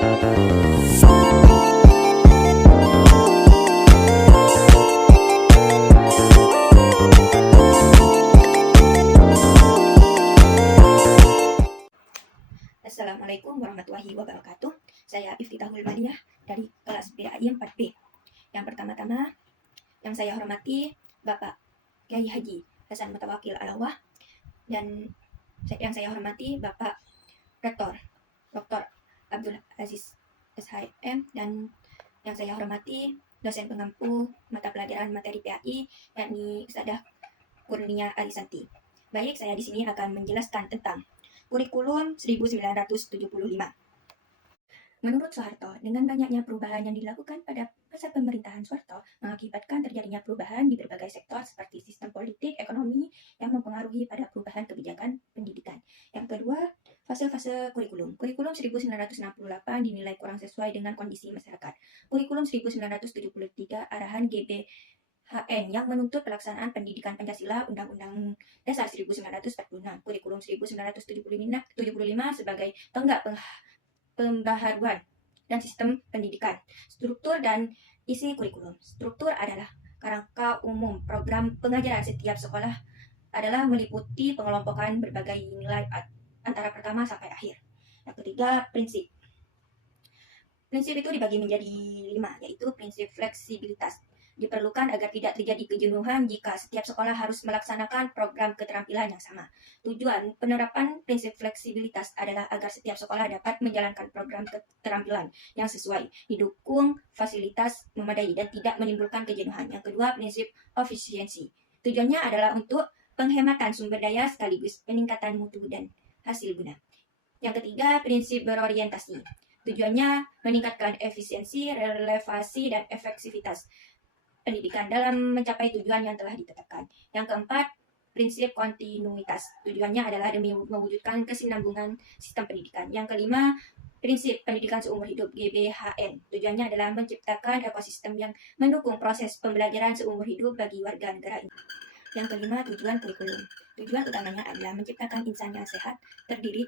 Assalamualaikum warahmatullahi wabarakatuh. Saya Iftitahul Maliyah dari kelas BAI 4B. Yang pertama-tama yang saya hormati Bapak Kiai Haji Hasan Mutawakil Alawah, dan yang saya hormati Bapak Rektor Dr. Abdul Aziz SHM, dan yang saya hormati dosen pengampu mata pelajaran materi PAI yakni Ustadzah Kurnia Arisanti. Baik, saya di sini akan menjelaskan tentang Kurikulum 1975. Menurut Soeharto, dengan banyaknya perubahan yang dilakukan pada masa pemerintahan Soeharto mengakibatkan terjadinya perubahan di berbagai sektor seperti sistem politik, ekonomi yang mempengaruhi pada perubahan kebijakan pendidikan. Yang kedua, fase-fase kurikulum. Kurikulum 1968 dinilai kurang sesuai dengan kondisi masyarakat. Kurikulum 1973 arahan GBHN yang menuntut pelaksanaan pendidikan Pancasila Undang-Undang Dasar 1946, Kurikulum 1975 sebagai tonggak pembaharuan dan sistem pendidikan. Struktur dan isi kurikulum. Struktur adalah kerangka umum program pengajaran setiap sekolah adalah meliputi pengelompokan berbagai nilai antara pertama sampai akhir. Yang ketiga, prinsip. Prinsip itu dibagi menjadi 5, yaitu prinsip fleksibilitas. Diperlukan agar tidak terjadi kejenuhan jika setiap sekolah harus melaksanakan program keterampilan yang sama. Tujuan penerapan prinsip fleksibilitas adalah agar setiap sekolah dapat menjalankan program keterampilan yang sesuai, didukung fasilitas memadai, dan tidak menimbulkan kejenuhan. Yang kedua, prinsip efisiensi. Tujuannya adalah untuk penghematan sumber daya sekaligus peningkatan mutu dan hasil guna. Yang ketiga, prinsip berorientasi. Tujuannya meningkatkan efisiensi, relevansi, dan efektivitas pendidikan dalam mencapai tujuan yang telah ditetapkan. Yang keempat, prinsip kontinuitas. Tujuannya adalah demi mewujudkan kesinambungan sistem pendidikan. Yang kelima, prinsip pendidikan seumur hidup GBHN. Tujuannya adalah menciptakan ekosistem yang mendukung proses pembelajaran seumur hidup bagi warga negara ini. Yang kelima, tujuan kurikulum. Tujuan utamanya adalah menciptakan insan yang sehat, terdidik,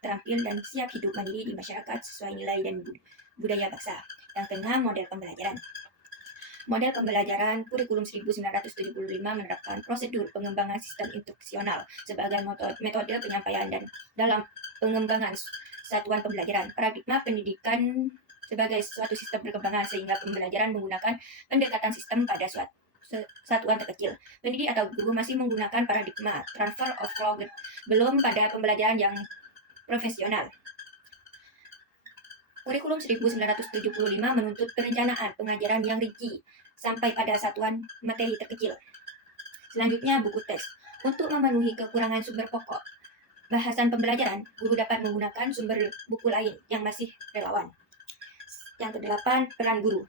terampil, dan siap hidup mandiri di masyarakat sesuai nilai dan budaya bangsa. Yang keenam, model pembelajaran. Model pembelajaran kurikulum 1975 menerapkan prosedur pengembangan sistem instruksional sebagai metode penyampaian dan dalam pengembangan satuan pembelajaran. Paradigma pendidikan sebagai suatu sistem perkembangan sehingga pembelajaran menggunakan pendekatan sistem pada satuan terkecil. Pendidik atau guru masih menggunakan paradigma transfer of knowledge, belum pada pembelajaran yang profesional. Kurikulum 1975 menuntut perencanaan pengajaran yang rinci sampai pada satuan materi terkecil. Selanjutnya, buku teks. Untuk memenuhi kekurangan sumber pokok bahasan pembelajaran, guru dapat menggunakan sumber buku lain yang masih relevan. Yang kedelapan, peran guru.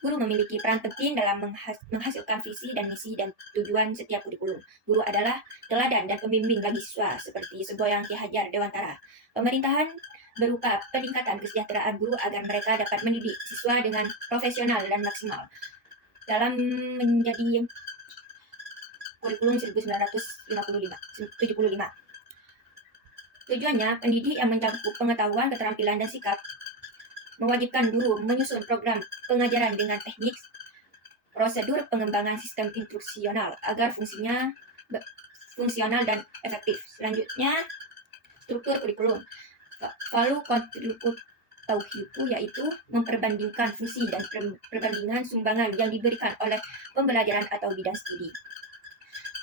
Guru memiliki peran penting dalam menghasilkan visi dan misi dan tujuan setiap kurikulum. Guru adalah teladan dan pembimbing bagi siswa seperti semboyan Ki Hajar Dewantara. Pemerintahan berupa peningkatan kesejahteraan guru agar mereka dapat mendidik siswa dengan profesional dan maksimal. Dalam menjadi kurikulum 1975. Tujuannya, pendidik yang mencakup pengetahuan, keterampilan, dan sikap mewajibkan guru menyusun program pengajaran dengan teknik, prosedur pengembangan sistem instruksional agar fungsional dan efektif. Selanjutnya, struktur kurikulum. Lalu kontribut tauhidu, yaitu memperbandingkan fungsi dan perbandingan sumbangan yang diberikan oleh pembelajaran atau bidang studi.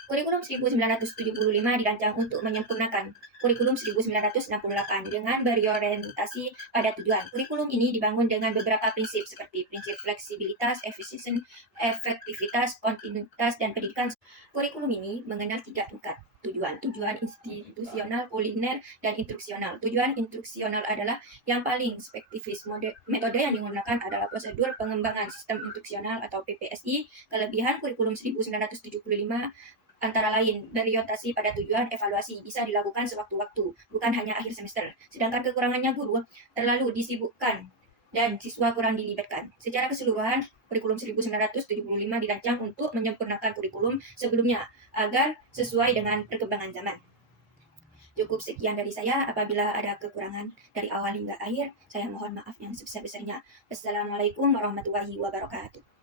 Kurikulum 1975 dirancang untuk menyempurnakan kurikulum 1968 dengan berorientasi pada tujuan. Kurikulum ini dibangun dengan beberapa prinsip seperti prinsip fleksibilitas, efektivitas, kontinuitas, dan pendidikan. Kurikulum ini mengenal 3 tingkat tujuan institusional, kuliner, dan instruksional. Tujuan instruksional adalah yang paling spesifis. Metode yang digunakan adalah prosedur pengembangan sistem instruksional atau PPSI. Kelebihan kurikulum 1975 antara lain berorientasi pada tujuan, evaluasi bisa dilakukan sewaktu-waktu, bukan hanya akhir semester. Sedangkan kekurangannya, guru terlalu disibukkan dan siswa kurang dilibatkan. Secara keseluruhan, kurikulum 1975 dirancang untuk menyempurnakan kurikulum sebelumnya agar sesuai dengan perkembangan zaman. Cukup sekian dari saya. Apabila ada kekurangan dari awal hingga akhir, saya mohon maaf yang sebesar-besarnya. Wassalamualaikum warahmatullahi wabarakatuh.